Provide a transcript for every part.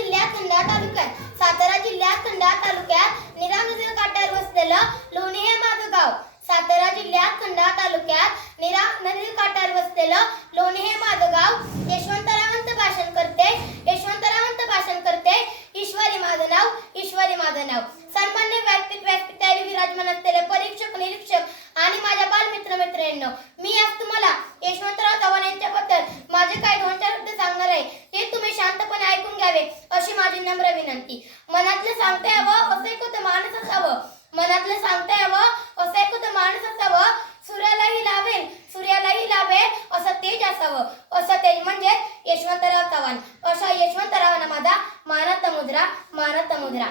जिल्ह्यात खंडाळा तालुक्यात सातारा जिल्ह्यात खंडाळा तालुक्यात निरा नदीच्या काठावर वसलेलं लोणी हे माझं गाव. सातारा जिल्ह्यात खंडाळा तालुक्यात निरा नदीच्या काठावर वसलेलं लोणी हे माझं गाव. यशवंतरावांचं भाषण करते. यशवंतरावांचं भाषण करते. ईश्वरी माझं नाव ईश्वरी माझं नाव. सन्मान्य व्यासपीठ व्यासपीठारी विराजमान असलेले परीक्षक निरीक्षक आणि माझ्या बालमित्र मित्रांनो मी आज तुम्हाला यशवंतराव चव्हाण यांच्याबद्दल माझे काही दोन चार शब्द सांगणार आहे ते तुम्ही शांतपणे ऐकून घ्यावे अशी माझी नम्र विनंती. मनातलं सांगता यावं असं एक होतं माणूस असावं. मनातलं सांगता यावं असं एक होतं माणूस असावं. सूर्यालाही लावेल सूर्यालाही लावेल असं तेज असावं. असं तेज म्हणजे यशवंतराव चव्हाण. अशा यशवंतरावांना माझा मानत मुद्रा मानत मुद्रा.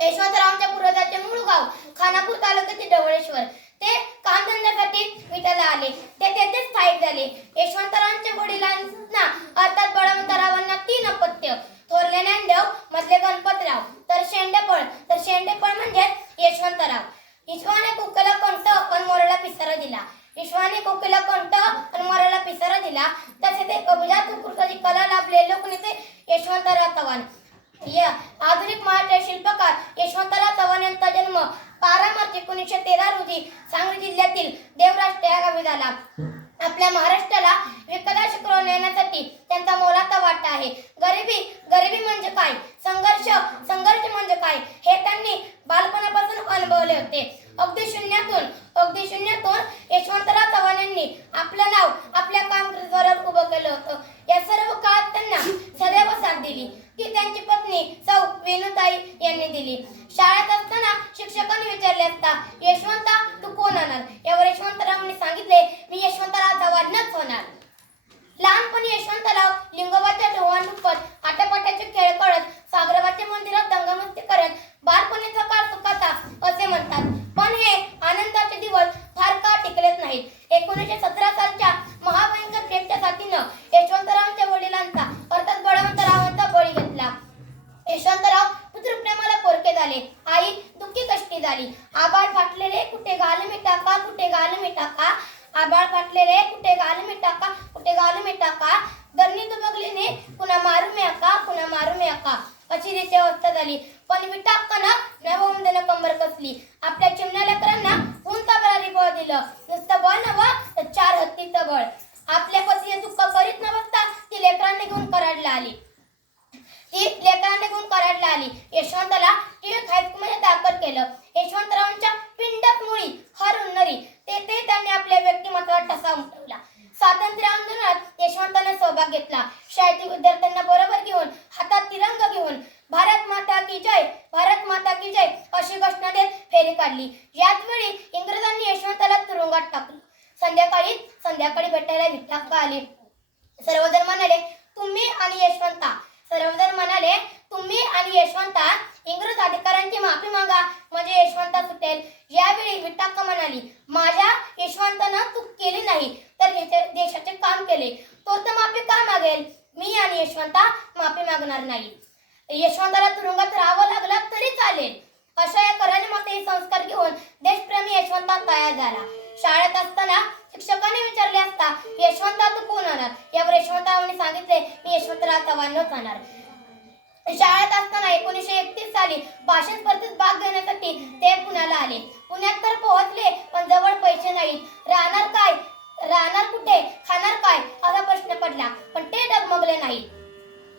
यशवंतरावांच्या पूर्वजाचे मूळ गाव खानापूर तालुक्यातील ढवळेश्वर. ते कामधंद्यासाठी विटाला आले. ते तेथेच यशवंतराव ईश्वाने कुकला कंठ पण मोराला पिसारा दिला. ईश्वाने कुकला कंठ पण मोराला पिसारा दिला. तसे ते कबुजा कुकुरताची कला लाभले लोकनेते यशवंतराव चव्हाण. या आधुनिक महाराष्ट्र शिल्पकार यशवंतराव चव्हाण यांचा जन्म बारा मार्च एकोणीसशे तेरा रोजी सांगली जिल्ह्यातील देवराष्ट्र या गावी झाला. आपल्या महाराष्ट्राला विकला शिकवून येण्यासाठी त्यांचा मोलाचा वाटा आहे. गरिबी गरिबी म्हणजे काय संघर्ष संघर्ष म्हणजे काय हे त्यांनी बालपणापासून अनुभवले होते अगदी शून्यातून अगदी शून्यातून यशवंतराव चव्हाण यांनी आपलं नाव आपल्या कामगिरीद्वारे उभं केलं होतं. या सर्व काळात त्यांना सदैव साथ दिली. ती त्यांची पत्नी सौ वेणुताई यांनी दिली. शाळेत असताना शिक्षकांनी विचारले असता यशवंता तू कोण होणार यावर यशवंतरावांनी सांगितले मी यशवंतराव चव्हाणच होणार लहानपणी यशवंतराव लिंगोबाच्या डोहांडुपत आटापाट्याचे खेळ करत सागरबाच्या मंदिरात दंगमस्ती करत बालपणीचा काळ सुखाचा असे म्हणतात पण हे आनंदाचे दिवस फार काळ टिकलेच नाहीत एकोणीसशे सतरा सालच्या महाभयंकर पेटच्या साथीनं यशवंतरावांच्या वडिलांचा अर्थात बळवंतरावांचा बळी घेतला यशवंतराव पुत्रप्रेमाला पोरके झाले. आई दुःखी कष्टी झाली. आबाळ फाटलेले कुठे घाल मी टाका कुठे घाल मी टाका आबाळ फाटलेले कुठे घाल मी टाका कुठे घाल मी टाका धरणी दुबगलीने पुन्हा मारू मी अका पुन्हा मारू मी अका अशी रीती अवस्था झाली. पण विटाक्कानं नववंदन कंबर कसली. आपल्या चिमण्या लेकरांना उंचा बरारी बळ दिलं. नुसतं बळ नव तर चार हत्तीचं बळ. आपल्या पतीचे दुःख करीत न बघता ती लेकरांनी घेऊन कराडला आली. ती लेकरांना घेऊन कराडला आली. यशवंताला टिळकमध्ये दाखल केलं. यशवंतरावांच्या पिंडक मुळी हर उन्नरी तेथे त्यांनी आपल्या व्यक्तिमत्वात ठसा उमटवला. स्वातंत्र्य आंदोलनात यशवंताने सहभाग घेतला. शाळेतील विद्यार्थ्यांना बरोबर घेऊन हातात तिरंग घेऊन भारत माता की जय भारत माता की जय अशी घोषणा देत फेरी काढली. याच वेळी इंग्रजांनी यशवंताला तुरुंगात टाकलं. संध्याकाळी संध्याकाळी भेटायला विठाक्का आले. सर्वजण म्हणाले तुम्ही आणि यशवंता सर्वजण म्हणाले तुम्ही आणि यशवंता इंग्रज अधिकाऱ्यांची माफी मागा म्हणजे यशवंता सुटेल. यावेळी विटाक्का म्हणाली माझ्या यशवंतानं चूक केली नाही तर देशाचे काम केले. तो तर माफी का मागेल? मी आणि यशवंता माफी मागणार नाही. यशवंताला तुरुंगात राहावं लागलं तरी चालेल. अशा या कराने संस्कार घेऊन देशप्रेमी यशवंता तयार झाला. शाळेत असताना शिक्षकांनी विचारले असता यशवंता तू कोण होणार? यावर यशवंतरावांनी सांगितले मी यशवंतराव चव्हाणच होणार. शाळेत असताना एकोणीसशे एकतीस साली भाषण स्पर्धेत भाग घेण्यासाठी ते पुण्याला आले. पुण्यात तर पोहोचले पण जवळ पैसे नाहीत. राहणार काय? राहणार कुठे? खाणार काय? असा प्रश्न पडला. पण ते डगमगले नाही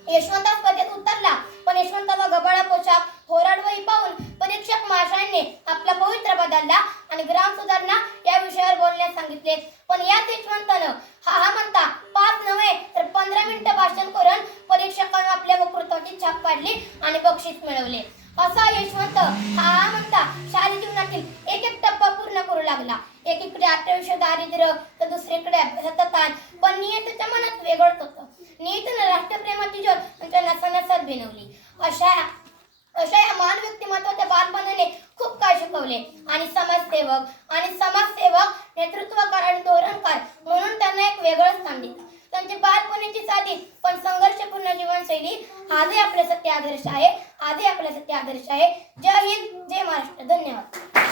यशवंता स्पर्धेत उतरला पण यशवंताचा गबाळा पोशाख होराडवही पाहून परीक्षक महाशयांनी आपला पवित्र बदलला आणि ग्राम सुधारणा या सांगितले. पण या यशवंतानं हा हा म्हणता पाच नव्हे तर पंधरा मिनिटं भाषण करून परीक्षकांना आपल्या वक्तृत्वाची छाप पाडली आणि बक्षीस मिळवले. असा यशवंत हा हा म्हणता शालेय जीवनातील एक एक टप्पा पूर्ण करू लागला. एकीकडे आयुष्य दारिद्र्य तर दुसरीकडे अभ्यासाचा पण नियतीच्या मनात वेगळंच होतं. नियतीनं राष्ट्रप्रेमाची ज्योत त्यांच्या नसानसात बिनवली. अशा ठेवले आणि समाजसेवक आणि समाजसेवक नेतृत्वकार आणि धोरणकार म्हणून त्यांना एक वेगळं स्थान दिलं. त्यांचे बालपणीची साधी पण संघर्षपूर्ण जीवनशैली आजही आपल्यासाठी आदर्श आहे. आजही आपल्यासाठी आदर्श आहे. जय हिंद जय महाराष्ट्र. धन्यवाद.